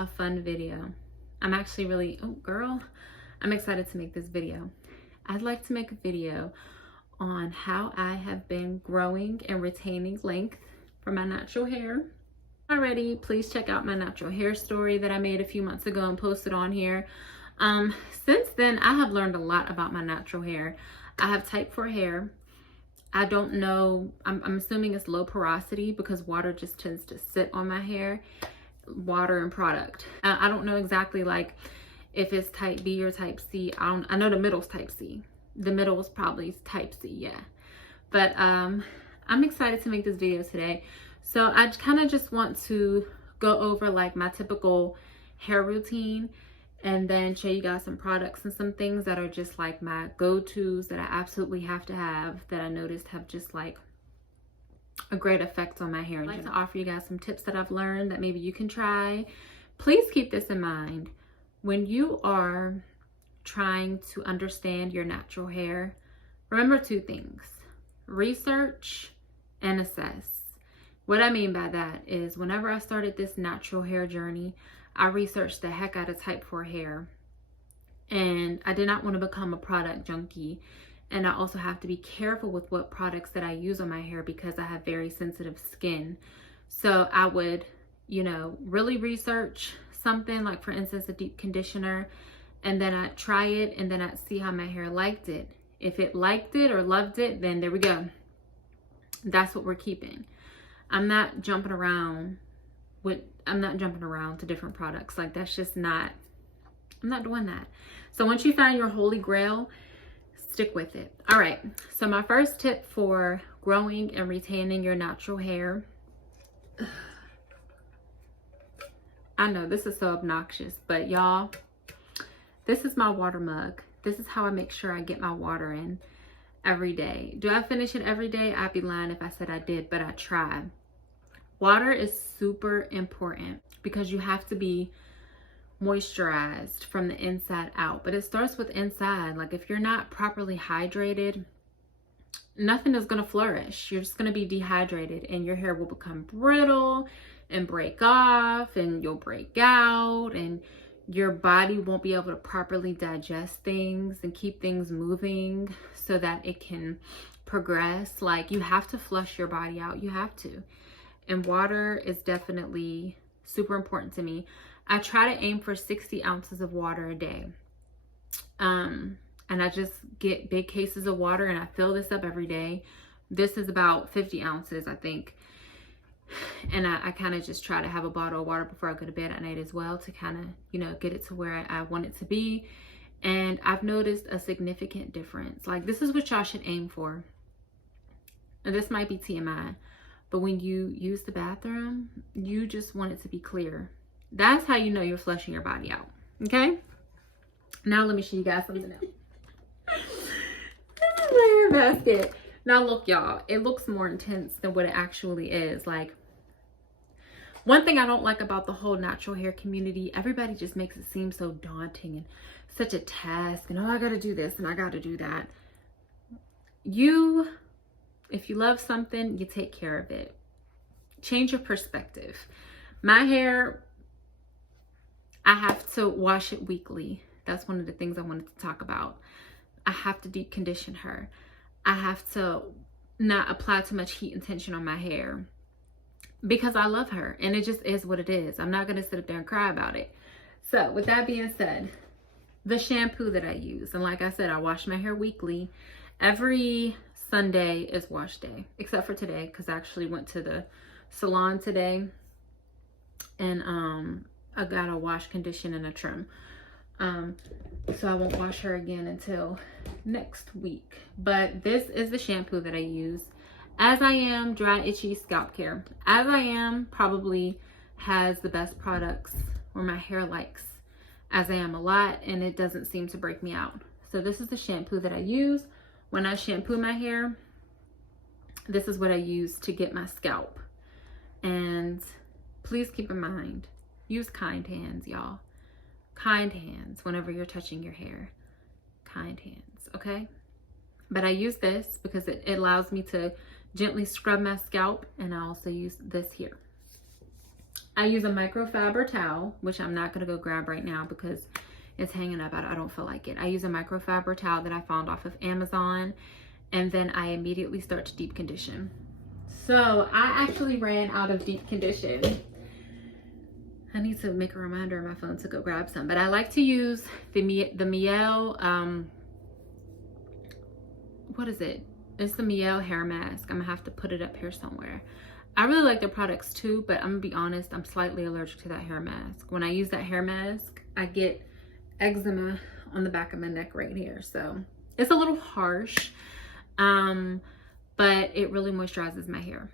a fun video. I'm actually really, oh girl, I'm excited to make this video. I'd like to make a video on how I have been growing and retaining length for my natural hair. Already, please check out my natural hair story that I made a few months ago and posted on here. Since then, I have learned a lot about my natural hair. I have type 4 hair. I don't know, I'm assuming it's low porosity because water just tends to sit on my hair. Water and product. I don't know exactly like if it's type B or type C. I know the middle's type C. The middle is probably type C, yeah. But I'm excited to make this video today. So I kind of just want to go over like my typical hair routine and then show you guys some products and some things that are just like my go-tos that I absolutely have to have, that I noticed have just like a great effect on my hair. I'd like to offer you guys some tips that I've learned that maybe you can try. Please keep this in mind. When you are trying to understand your natural hair, remember two things: research and assess. What I mean by that is whenever I started this natural hair journey, I researched the heck out of type 4 hair, and I did not want to become a product junkie. And I also have to be careful with what products that I use on my hair because I have very sensitive skin. So I would, you know, really research something, like for instance, a deep conditioner, and then I'd try it and then I'd see how my hair liked it. If it liked it or loved it, then there we go. That's what we're keeping. I'm not jumping around to different products. Like that's just not, I'm not doing that. So once you find your holy grail, stick with it. All right, so my first tip for growing and retaining your natural hair. I know this is so obnoxious, but y'all, this is my water mug. This is how I make sure I get my water in every day. Do I finish it every day? I'd be lying if I said I did, but I try. Water is super important because you have to be moisturized from the inside out, but it starts with inside. Like if you're not properly hydrated, nothing is going to flourish. You're just going to be dehydrated and your hair will become brittle and break off, and you'll break out, and your body won't be able to properly digest things and keep things moving so that it can progress. Like you have to flush your body out. You have to. And water is definitely super important to me. I try to aim for 60 ounces of water a day. And I just get big cases of water and I fill this up every day. This is about 50 ounces, I think. And I kind of just try to have a bottle of water before I go to bed at night as well to kind of, you know, get it to where I want it to be. And I've noticed a significant difference. Like this is what y'all should aim for. And this might be TMI, but when you use the bathroom, you just want it to be clear. That's how you know you're flushing your body out, okay? Now let me show you guys something else. This is my hair basket. Now look, y'all, it looks more intense than what it actually is. Like, one thing I don't like about the whole natural hair community, everybody just makes it seem so daunting and such a task, and oh, I gotta do this and I gotta do that. If you love something, you take care of it. Change your perspective. My hair, I have to wash it weekly. That's one of the things I wanted to talk about. I have to deep condition her. I have to not apply too much heat and tension on my hair because I love her and it just is what it is. I'm not going to sit up there and cry about it. So with that being said, the shampoo that I use, and like I said, I wash my hair weekly. Every Sunday is wash day, except for today because I actually went to the salon today and I got a wash, condition, and a trim. So I won't wash her again until next week. But this is the shampoo that I use. As I Am Dry Itchy Scalp Care. As I Am probably has the best products, or my hair likes As I Am a lot, and it doesn't seem to break me out. So this is the shampoo that I use when I shampoo my hair. This is what I use to get my scalp. And please keep in mind, use kind hands, y'all. Kind hands whenever you're touching your hair. Kind hands, okay? But I use this because it allows me to gently scrub my scalp, and I also use this here. I use a microfiber towel, which I'm not going to go grab right now because it's hanging up. I don't feel like it. I use a microfiber towel that I found off of Amazon, and then I immediately start to deep condition. So I actually ran out of deep condition. I need to make a reminder on my phone to go grab some, but I like to use the Miele, what is it? It's the Miele hair mask. I'm gonna have to put it up here somewhere. I really like their products too, but I'm gonna be honest, I'm slightly allergic to that hair mask. When I use that hair mask, I get eczema on the back of my neck right here. So it's a little harsh, but it really moisturizes my hair.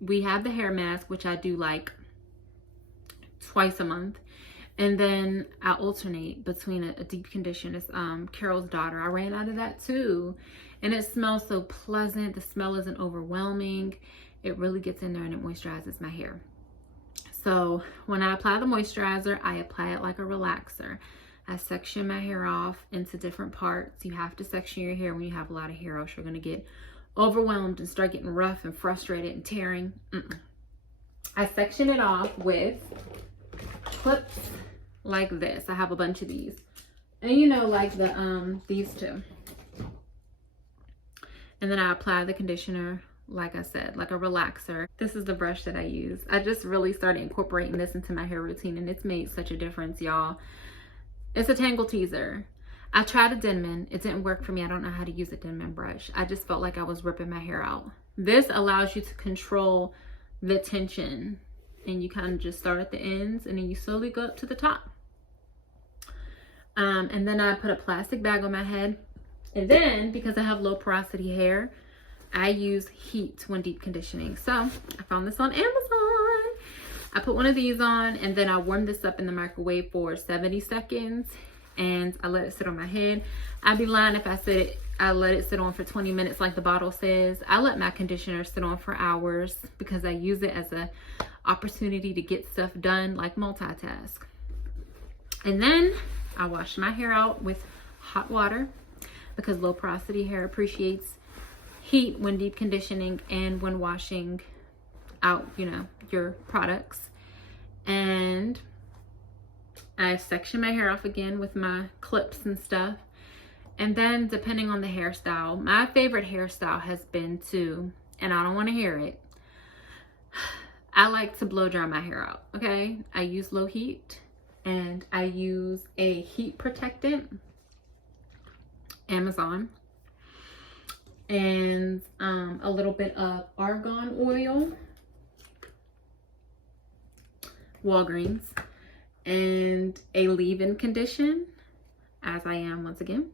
We have the hair mask, which I do like twice a month. And then I alternate between a deep condition. It's Carol's Daughter. I ran out of that too. And it smells so pleasant. The smell isn't overwhelming. It really gets in there and it moisturizes my hair. So when I apply the moisturizer, I apply it like a relaxer. I section my hair off into different parts. You have to section your hair when you have a lot of hair, else you're gonna get overwhelmed and start getting rough and frustrated and tearing. I section it off with clips like this. I have a bunch of these, and you know, like these two. And then I apply the conditioner, like I said, like a relaxer. This is the brush that I use. I just really started incorporating this into my hair routine, and it's made such a difference, y'all. It's a Tangle Teaser. I tried a Denman. It didn't work for me. I don't know how to use a Denman brush. I just felt like I was ripping my hair out. This allows you to control the tension, and you kind of just start at the ends and then you slowly go up to the top. And then I put a plastic bag on my head. And then, because I have low porosity hair, I use heat when deep conditioning. So I found this on Amazon. I put one of these on, and then I warm this up in the microwave for 70 seconds. And I let it sit on my head. I'd be lying if I said I let it sit on for 20 minutes like the bottle says. I let my conditioner sit on for hours because I use it as an opportunity to get stuff done, like multitask. And then I wash my hair out with hot water because low porosity hair appreciates heat when deep conditioning and when washing out, you know, your products. And I section my hair off again with my clips and stuff. And then depending on the hairstyle, my favorite hairstyle has been to, and I don't want to hear it, I like to blow dry my hair out, okay? I use low heat, and I use a heat protectant, Amazon, and a little bit of argan oil, Walgreens, and a leave-in condition, as I am once again.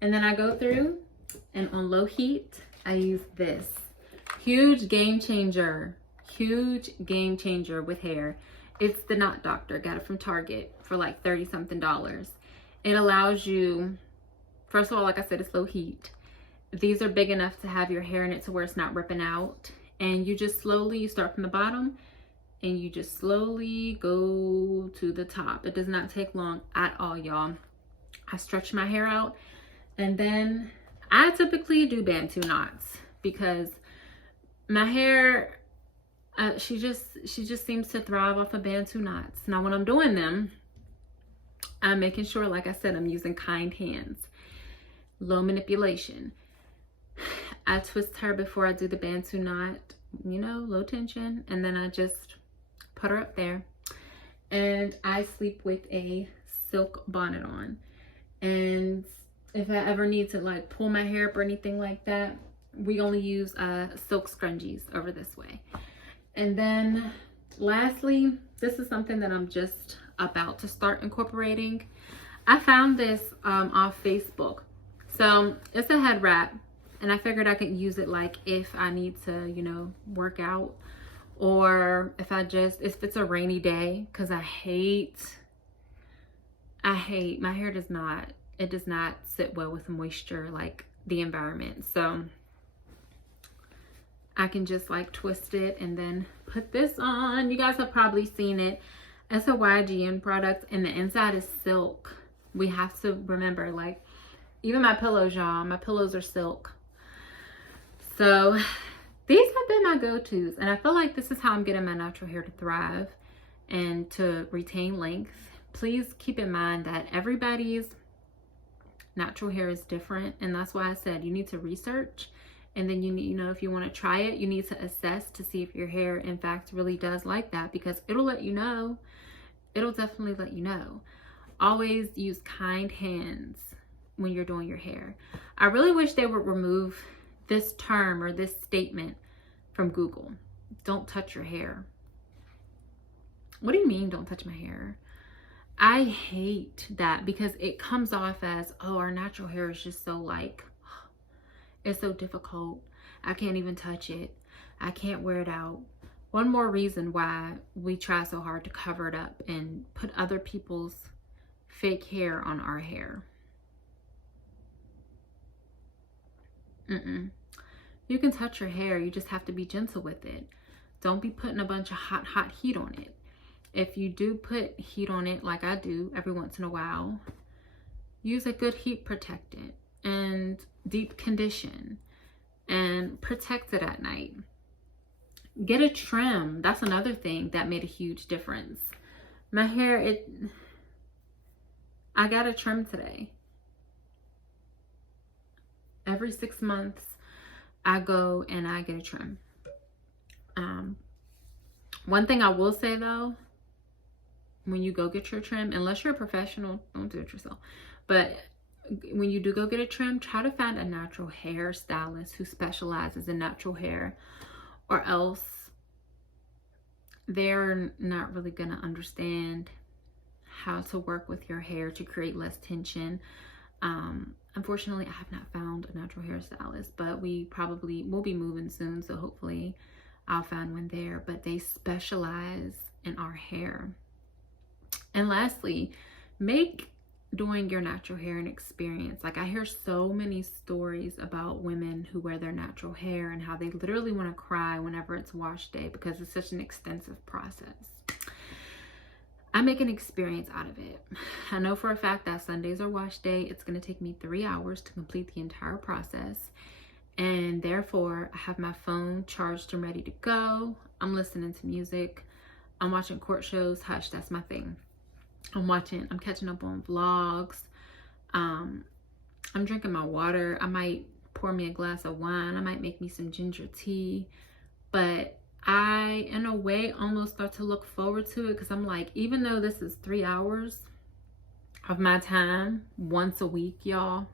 And then I go through, and on low heat, I use this. Huge game changer with hair. It's the Knot Doctor. Got it from Target for like $30-something. It allows you, first of all, like I said, it's low heat. These are big enough to have your hair in it to where it's not ripping out. And you just slowly, you start from the bottom, and you just slowly go to the top. It does not take long at all, y'all. I stretch my hair out, and then I typically do Bantu knots because my hair, she just seems to thrive off of Bantu knots. Now, when I'm doing them, I'm making sure, like I said, I'm using kind hands, low manipulation. I twist her before I do the Bantu knot, you know, low tension, and then I just put her up there. And I sleep with a silk bonnet on. And if I ever need to like pull my hair up or anything like that, we only use silk scrunchies over this way. And then lastly, this is something that I'm just about to start incorporating. I found this off Facebook. So it's a head wrap, and I figured I could use it like if I need to, you know, work out, or if it's a rainy day, because I hate, my hair does not sit well with moisture, like the environment. So I can just like twist it and then put this on. You guys have probably seen it. It's a YGN product, and the inside is silk. We have to remember, like, even my pillows, y'all, my pillows are silk. So These have been my go-tos, and I feel like this is how I'm getting my natural hair to thrive and to retain length. Please keep in mind that everybody's natural hair is different, and that's why I said you need to research, and then you need, if you want to try it, you need to assess to see if your hair in fact really does like that, because it'll let you know. It'll definitely let you know. Always use kind hands when you're doing your hair. I really wish they would remove this term or this statement from Google. Don't touch your hair. What do you mean, don't touch my hair? I hate that, because it comes off as, oh, our natural hair is just so like, it's so difficult. I can't even touch it. I can't wear it out. One more reason why we try so hard to cover it up and put other people's fake hair on our hair. You can touch your hair. You just have to be gentle with it. Don't be putting a bunch of hot heat on it. If you do put heat on it, like I do every once in a while, use a good heat protectant and deep condition and protect it at night. Get a trim. That's another thing that made a huge difference. My hair, I got a trim today. Every 6 months, I go and I get a trim. One thing I will say though, when you go get your trim, unless you're a professional, don't do it yourself. But when you do go get a trim, try to find a natural hair stylist who specializes in natural hair, or else they're not really going to understand how to work with your hair to create less tension. Unfortunately, I have not found a natural hair stylist, but we probably will be moving soon, so hopefully I'll find one there. But they specialize in our hair. And lastly, make doing your natural hair an experience. Like, I hear so many stories about women who wear their natural hair and how they literally want to cry whenever it's wash day because it's such an extensive process. I make an experience out of it. I know for a fact that Sundays are wash day. It's going to take me 3 hours to complete the entire process. And therefore, I have my phone charged and ready to go. I'm listening to music. I'm watching court shows. Hush, that's my thing. I'm catching up on vlogs. I'm drinking my water. I might pour me a glass of wine. I might make me some ginger tea. But I, in a way, almost start to look forward to it, because I'm like, even though this is 3 hours of my time once a week, y'all,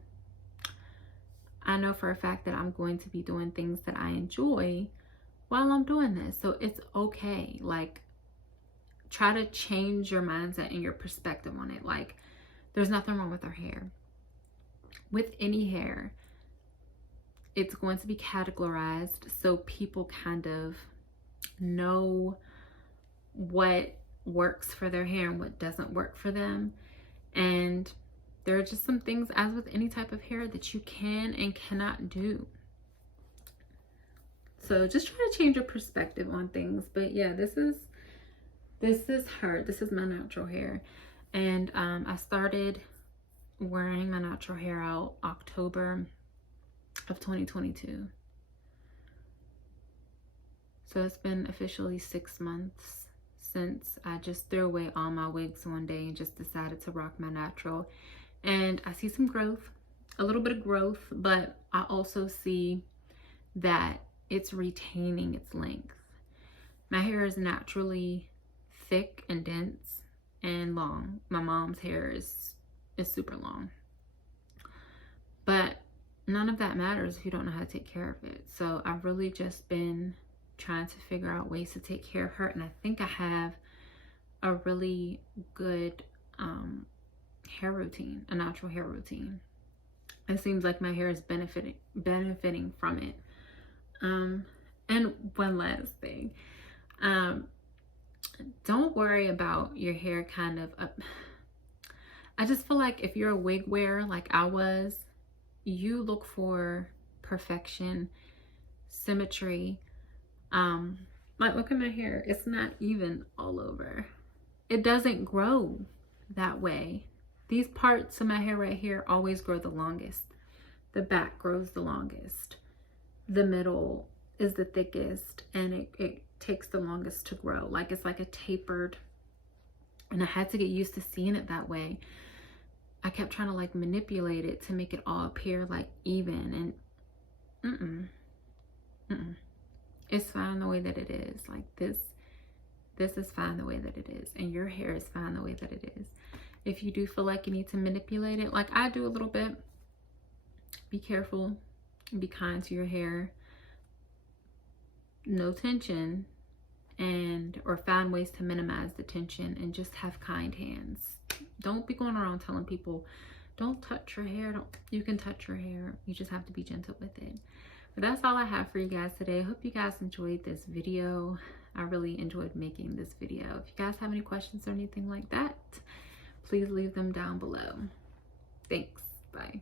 I know for a fact that I'm going to be doing things that I enjoy while I'm doing this. So it's okay. Like, try to change your mindset and your perspective on it. Like, there's nothing wrong with our hair. With any hair, it's going to be categorized so people kind of know what works for their hair and what doesn't work for them. And there are just some things, as with any type of hair, that you can and cannot do. So just try to change your perspective on things. But yeah, this is her. This is my natural hair. And I started wearing my natural hair out October of 2022. So it's been officially 6 months since I just threw away all my wigs one day and just decided to rock my natural. And I see some growth, a little bit of growth, but I also see that it's retaining its length. My hair is naturally thick and dense and long. My mom's hair is super long. But none of that matters if you don't know how to take care of it. So I've really just been trying to figure out ways to take care of her, and I think I have a really good hair routine, a natural hair routine. It seems like my hair is benefiting from it. And one last thing, don't worry about your hair kind of up. I just feel like if you're a wig wearer like I was, you look for perfection, symmetry. Like, look at my hair. It's not even all over. It doesn't grow that way. These parts of my hair right here always grow the longest. The back grows the longest. The middle is the thickest, and it takes the longest to grow. Like it's like a tapered, and I had to get used to seeing it that way. I kept trying to like manipulate it to make it all appear like even, and it's fine the way that it is. Like this is fine the way that it is, and your hair is fine the way that it is. If you do feel like you need to manipulate it, like I do a little bit, be careful and be kind to your hair. No tension, or find ways to minimize the tension, and just have kind hands. Don't be going around telling people don't touch your hair. You can touch your hair, you just have to be gentle with it. But that's all I have for you guys today. I hope you guys enjoyed this video. I really enjoyed making this video. If you guys have any questions or anything like that, please leave them down below. Thanks. Bye.